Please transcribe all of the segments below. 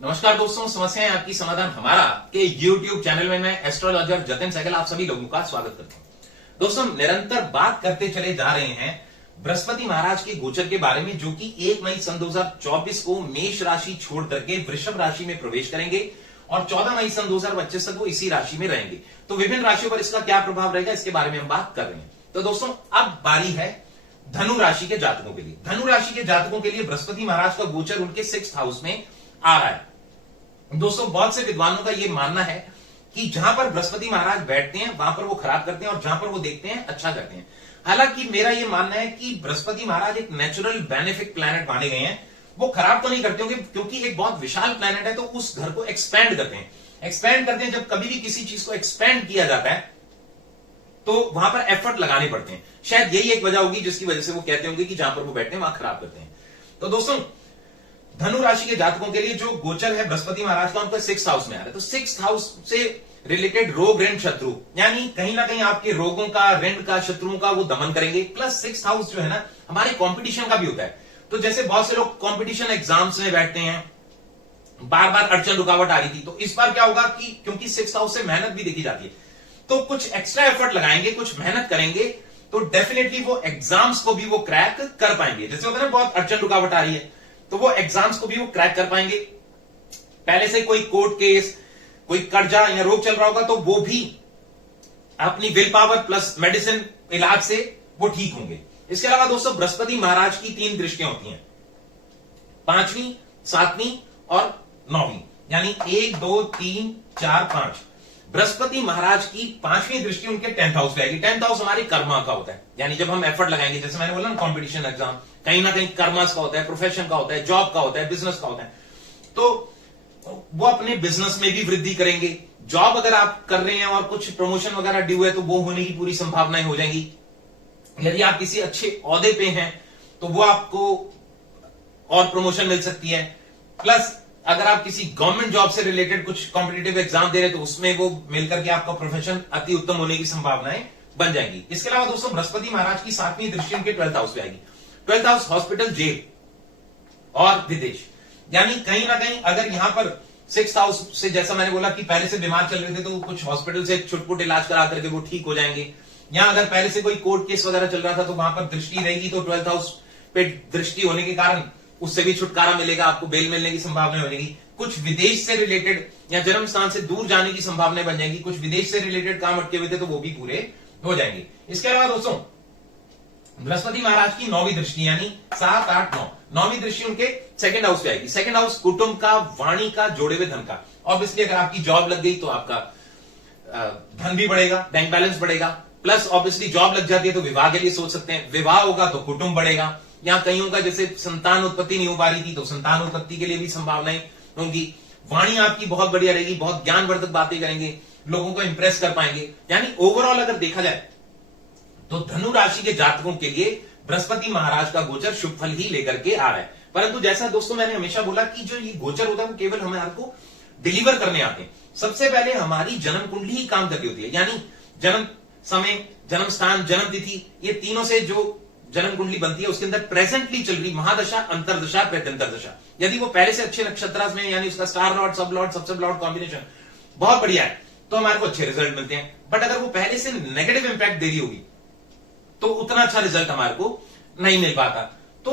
नमस्कार दोस्तों, समस्याएं आपकी समाधान हमारा के YouTube चैनल में मैं एस्ट्रोलॉजर जतिन सहगल आप सभी लोगों का स्वागत करता हूं। दोस्तों, निरंतर बात करते चले जा रहे हैं बृहस्पति महाराज के गोचर के बारे में, जो कि 1 मई सन 2024 को मेष राशि छोड़ करके वृषभ राशि में प्रवेश करेंगे और 14 मई सन 2025 तक वो इसी राशि में रहेंगे। तो विभिन्न राशियों पर इसका क्या प्रभाव रहेगा, इसके बारे में हम बात कर रहे हैं। तो दोस्तों, अब बारी है धनु राशि के जातकों के लिए। धनु राशि के जातकों के लिए बृहस्पति महाराज का गोचर उनके 6th हाउस में आ रहा है। दोस्तों, बहुत से विद्वानों का यह मानना है कि जहां पर बृहस्पति महाराज बैठते हैं वहां पर वो खराब करते हैं और जहां पर वो देखते हैं अच्छा करते हैं। हालांकि मेरा यह मानना है कि बृहस्पति महाराज एक नेचुरल बेनिफिक प्लैनेट माने गए हैं। वो खराब तो नहीं करते होंगे क्योंकि एक बहुत विशाल प्लैनेट है, तो उस घर को एक्सपैंड करते हैं। एक्सपैंड करते हैं, जब कभी भी किसी चीज को एक्सपैंड किया जाता है तो वहां पर एफर्ट लगाने पड़ते हैं। शायद यही एक वजह होगी जिसकी वजह से वो कहते होंगे कि जहां पर वो बैठते हैं वहां खराब करते हैं। तो दोस्तों, धनु राशि के जातकों के लिए जो गोचर है बृहस्पति महाराज का, उनका 6th हाउस में आ रहा है। तो 6th हाउस से रिलेटेड रोग, ऋण, शत्रु, यानी कहीं ना कहीं आपके रोगों का, ऋण का, शत्रुओं का वो दमन करेंगे। प्लस 6th हाउस जो है ना, हमारे कंपटीशन का भी होता है। तो जैसे बहुत से लोग कंपटीशन एग्जाम्स में बैठते हैं, बार बार अड़चन रुकावट आ रही थी, तो इस बार क्या होगा कि क्योंकि 6th हाउस से मेहनत भी देखी जाती है, तो कुछ एक्स्ट्रा एफर्ट लगाएंगे, कुछ मेहनत करेंगे, तो डेफिनेटली वो एग्जाम्स को भी वो क्रैक कर पाएंगे। जैसे होता है ना, बहुत अड़चन रुकावट आ रही है, तो वो एग्जाम्स को भी वो क्रैक कर पाएंगे। पहले से कोई कोर्ट केस, कोई कर्जा या रोग चल रहा होगा, तो वो भी अपनी विल पावर प्लस मेडिसिन, इलाज से वो ठीक होंगे। इसके अलावा दोस्तों, बृहस्पति महाराज की 3 दृष्टियां होती हैं, 5वीं, 7वीं और 9वीं, यानी 1, 2, 3, 4, 5। बृहस्पति महाराज की 5वीं दृष्टि उनके 10th हाउस पे आएगी। 10th हाउस हमारी कर्मा का होता है, यानी जब हम एफर्ट लगाएंगे, जैसे मैंने बोला ना, कॉम्पिटिशन एग्जाम कहीं ना कहीं कर्मास का होता है, प्रोफेशन का होता है, जॉब का होता है, बिजनेस का होता है। तो वो अपने बिजनेस में भी वृद्धि करेंगे। जॉब अगर आप कर रहे हैं और कुछ प्रमोशन वगैरह ड्यू है, तो वो होने की पूरी संभावनाएं हो जाएंगी। यदि आप किसी अच्छे ओहदे पे हैं तो वो आपको और प्रमोशन मिल सकती है। प्लस अगर आप किसी गवर्नमेंट जॉब से रिलेटेड कुछ कॉम्पिटिटिव एग्जाम दे रहे हैं, तो उसमें वो मिलकर के आपका प्रोफेशन अति उत्तम होने की संभावनाएं बन जाएंगी। इसके अलावा दोस्तों, बृहस्पति महाराज की 7वीं दृष्टि उनके 12th हाउस पे आएगी। 12th हाउस हॉस्पिटल, जेल और विदेश, यानी कहीं ना कहीं अगर यहां पर 6th हाउस से, जैसा मैंने बोला कि पहले से बीमार चल रहे थे, तो कुछ हॉस्पिटल से छुटपुट इलाज करा करके वो ठीक हो जाएंगे। या अगर पहले से कोई कोर्ट केस वगैरह चल रहा था, तो वहां पर दृष्टि रहेगी, तो 12th हाउस पे दृष्टि होने के कारण उससे भी छुटकारा मिलेगा, आपको बेल मिलने की संभावना बनेगी। कुछ विदेश से रिलेटेड या जन्म स्थान से दूर जाने की संभावनाएं बन जाएंगी। कुछ विदेश से रिलेटेड काम अटके हुए थे, तो वो भी पूरे हो जाएंगे। इसके अलावा दोस्तों, बृहस्पति महाराज की 9वीं दृष्टि, यानी 7, 8, 9, 9वीं दृष्टि उनके 2nd हाउस पे आएगी। 2nd हाउस कुटुंब का, वाणी का, जोड़े हुए धन का। ऑब्वियसली अगर आपकी जॉब लग गई तो आपका धन भी बढ़ेगा, बैंक बैलेंस बढ़ेगा। प्लस ऑब्वियसली जॉब लग जाती है तो विवाह के लिए सोच सकते हैं, विवाह होगा तो कुटुंब बढ़ेगा। या कईयों का जैसे संतान उत्पत्ति नहीं हो पा रही थी, तो संतान उत्पत्ति के लिए भी संभावनाएं होंगी। वाणी आपकी बहुत बढ़िया रहेगी, बहुत ज्ञानवर्धक बातें करेंगे, लोगों को इंप्रेस कर पाएंगे। यानी ओवरऑल अगर देखा जाए तो धनु राशि के जातकों के लिए बृहस्पति महाराज का गोचर शुभ फल ही लेकर के आ रहा है। परंतु जैसा दोस्तों मैंने हमेशा बोला कि जो ये गोचर होता है वो केवल हमें आपको डिलीवर करने आते हैं। सबसे पहले हमारी जन्म कुंडली ही काम करती होती है, यानी जन्म समय, जन्म स्थान, जन्म तिथि, ये तीनों से जो जन्म कुंडली बनती है उसके अंदर प्रेजेंटली चल रही महादशा, अंतरदशा, प्रत्यंतर दशा, यदि वो पहले से अच्छे नक्षत्र में, यानी उसका स्टार लॉर्ड, सब लॉर्ड, सब लॉर्ड कॉम्बिनेशन बहुत बढ़िया है, तो हमारे को अच्छे रिजल्ट मिलते हैं। बट अगर वो पहले से नेगेटिव इंपैक्ट दे रही होगी तो उतना अच्छा रिजल्ट हमारे को नहीं मिल पाता। तो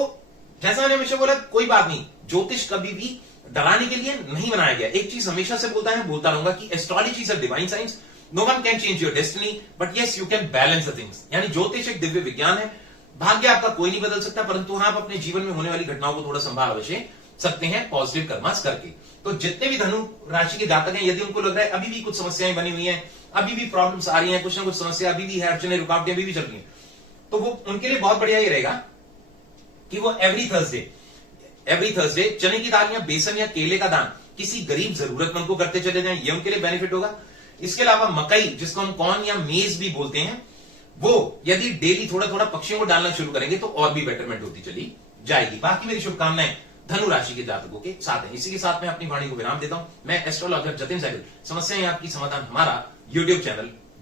जैसा मैंने हमेशा बोला, कोई बात नहीं, ज्योतिष कभी भी डराने के लिए नहीं बनाया गया। एक चीज हमेशा से बोलता रहूंगा कि astrology is a divine science. No one can change your destiny, but yes you can balance the things. यानी ज्योतिष एक दिव्य विज्ञान है, भाग्य आपका कोई नहीं बदल सकता, परंतु हाँ, आप अपने जीवन में होने वाली घटनाओं को थोड़ा संभाल अवश्य सकते हैं पॉजिटिव कर्मास करके। तो जितने भी धनु राशि के जातक हैं, यदि उनको लग रहा है अभी भी कुछ समस्याएं बनी हुई हैं, अभी भी प्रॉब्लम्स आ रही हैं, कुछ ना कुछ समस्या अभी भी है, अड़चने, रुकावटें अभी भी चल रही हैं, तो वो उनके लिए बहुत बढ़िया ये रहेगा कि वो एवरी थर्सडे चने की दाल या बेसन या केले का दान किसी गरीब जरूरतमंद को करते चले जाएं, ये उनके लिए बेनिफिट होगा। इसके अलावा मकई, जिसको हम कॉर्न या मेज भी बोलते हैं, वो यदि डेली थोड़ा थोड़ा पक्षियों को डालना शुरू करेंगे तो और भी बेटरमेंट होती चली जाएगी। बाकी मेरी शुभकामनाएं धनु राशि के जातकों के साथ है। इसी के साथ मैं अपनी वाणी को विराम देता हूं। मैं एस्ट्रोलॉजर जतिन सहगल, समस्याएं आपकी, समाधान हमारा, यूट्यूब चैनल